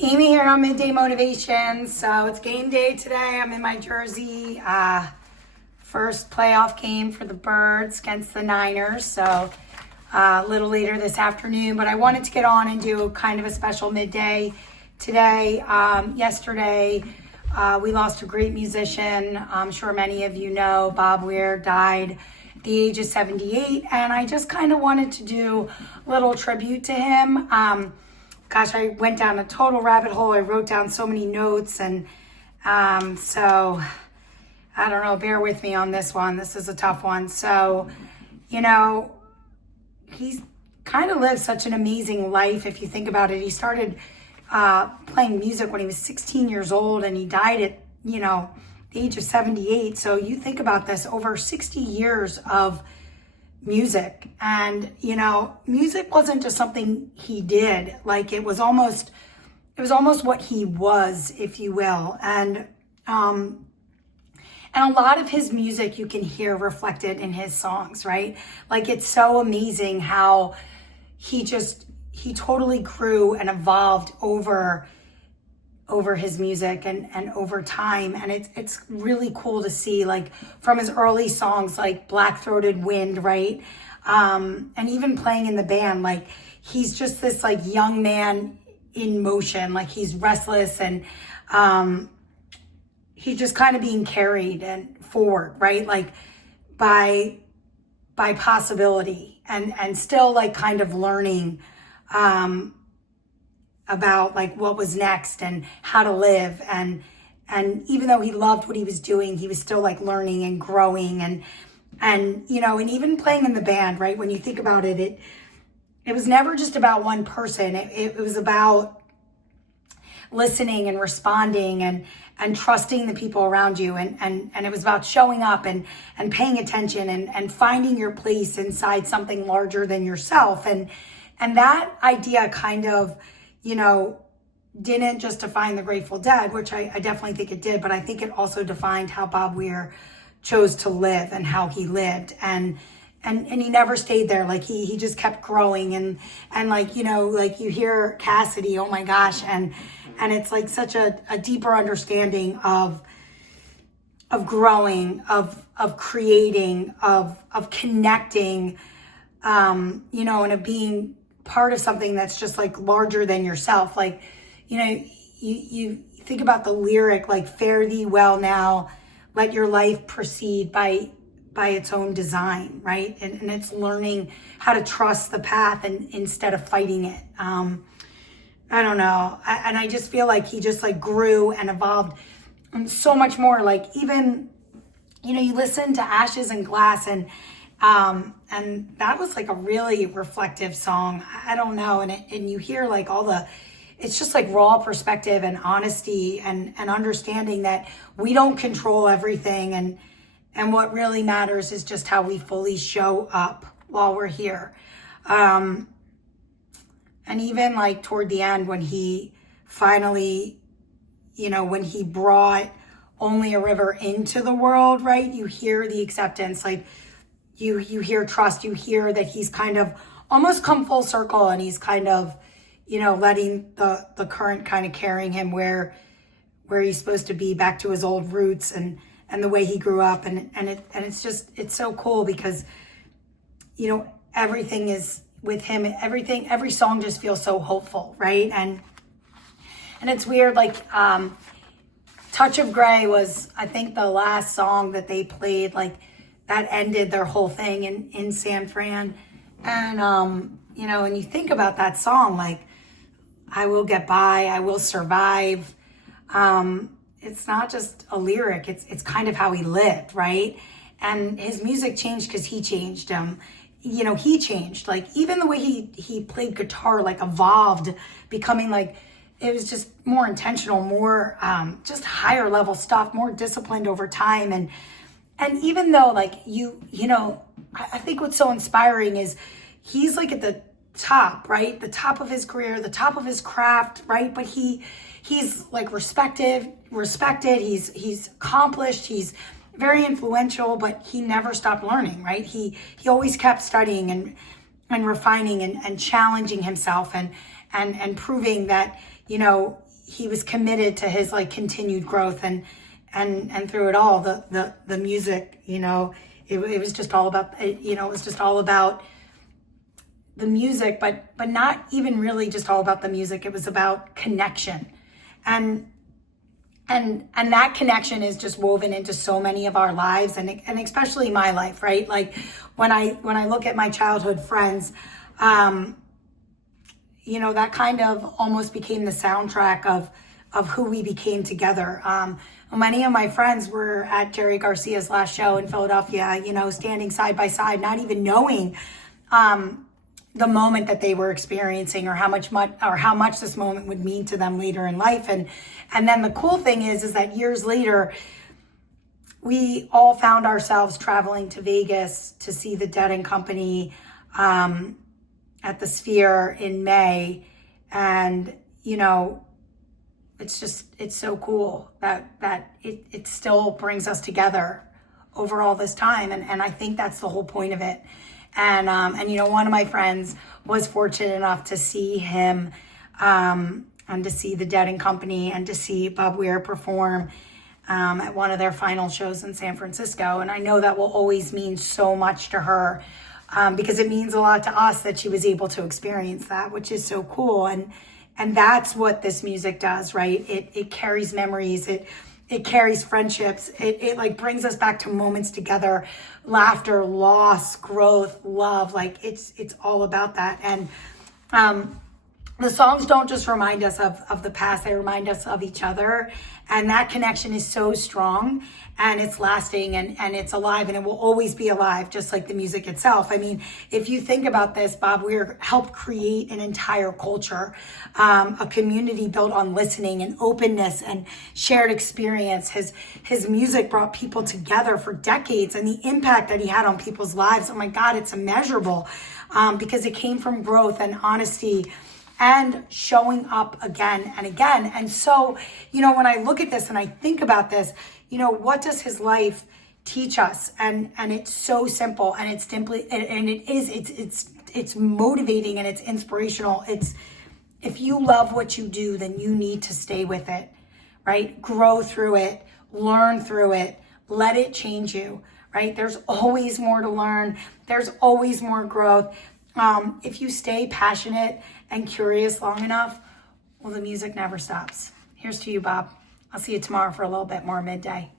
Amy here on Midday Motivation. So it's game day today. I'm in my jersey. First playoff game for the Birds against the Niners. So a little later this afternoon, but I wanted to get on and do kind of a special midday today. Yesterday, we lost a great musician. I'm sure many of you know Bob Weir died at the age of 78, and I just kind of wanted to do a little tribute to him. Gosh, I went down a total rabbit hole. I wrote down so many notes, and so I don't know, bear with me on this one. This is a tough one. So, he's kind of lived such an amazing life if you think about it. He started playing music when he was 16 years old, and he died at, the age of 78. So you think about this, over 60 years of music. And music wasn't just something he did. Like it was almost what he was, if you will. And a lot of his music you can hear reflected in his songs, right? Like it's so amazing how he totally grew and evolved over his music and over time. And it's really cool to see, like from his early songs like Black Throated Wind, right? And even playing in the band, like he's just this like young man in motion, like he's restless and he's just kind of being carried and forward, right? Like by possibility and still like kind of learning about like what was next and how to live. And even though he loved what he was doing, he was still like learning and growing and even playing in the band, right? When you think about it, it was never just about one person. It was about listening and responding and trusting the people around you. And it was about showing up and paying attention and finding your place inside something larger than yourself. And that idea kind of, didn't just define the Grateful Dead, which I definitely think it did, but I think it also defined how Bob Weir chose to live and how he lived. And he never stayed there. Like he just kept growing and like, like you hear Cassidy, oh my gosh. And it's like such a deeper understanding of growing, of creating, of connecting, and of being part of something that's just like larger than yourself. Like, you think about the lyric, like fare thee well now, let your life proceed by its own design, right? And it's learning how to trust the path and instead of fighting it. I don't know. And I just feel like he just like grew and evolved and so much more. Like even, you listen to Ashes and Glass and that was like a really reflective song. I don't know. And you hear like it's just like raw perspective and honesty and understanding that we don't control everything. And what really matters is just how we fully show up while we're here. And even like toward the end when he finally, when he brought Only a River into the world, right? You hear the acceptance, like you hear trust, you hear that he's kind of almost come full circle and he's kind of, letting the current kind of carrying him where he's supposed to be, back to his old roots and the way he grew up. And it's so cool because, everything is with him, every song just feels so hopeful, right? And it's weird, like, Touch of Grey was, I think, the last song that they played, like, that ended their whole thing in San Fran. And, when you think about that song, like, I will get by, I will survive. It's not just a lyric, it's kind of how he lived, right? And his music changed because he changed. He changed. Like, even the way he played guitar, like, evolved, becoming, like, it was just more intentional, more just higher level stuff, more disciplined over time. And even though, like, I think what's so inspiring is he's, like, at the top, right? The top of his career, the top of his craft, right? But he's like respected, he's accomplished, he's very influential, but he never stopped learning, right? He always kept studying and refining and challenging himself and proving that, he was committed to his like continued growth, and through it all, the music, you know, it was just all about, you know, it was just all about the music, but not even really just all about the music. It was about connection. And that connection is just woven into so many of our lives, and especially my life, right? Like when I look at my childhood friends, you know, that kind of almost became the soundtrack of who we became together. Many of my friends were at Jerry Garcia's last show in Philadelphia, you know, standing side by side, not even knowing the moment that they were experiencing, or how much this moment would mean to them later in life. And then the cool thing is that years later, we all found ourselves traveling to Vegas to see the Dead and Company at the Sphere in May. And, you know, it's so cool that it still brings us together over all this time. And I think that's the whole point of it. And you know, one of my friends was fortunate enough to see him, and to see the Dead and Company, and to see Bob Weir perform at one of their final shows in San Francisco. And I know that will always mean so much to her, because it means a lot to us that she was able to experience that, which is so cool. And that's what this music does, right? It carries memories. It carries friendships. It like brings us back to moments together, laughter, loss, growth, love. Like it's all about that. And the songs don't just remind us of the past, they remind us of each other. And that connection is so strong, and it's lasting, and it's alive, and it will always be alive, just like the music itself. I mean, if you think about this, Bob Weir helped create an entire culture, a community built on listening and openness and shared experience. His music brought people together for decades, and the impact that he had on people's lives, oh my God, it's immeasurable, because it came from growth and honesty and showing up again and again. And so, you know, when I look at this and I think about this, you know, what does his life teach us? And it's so simple, and it's simply, and it's motivating, and it's inspirational. It's, if you love what you do, then you need to stay with it, right? Grow through it, learn through it, let it change you, right? There's always more to learn. There's always more growth. If you stay passionate and curious long enough, well, the music never stops. Here's to you, Bob. I'll see you tomorrow for a little bit more Midday.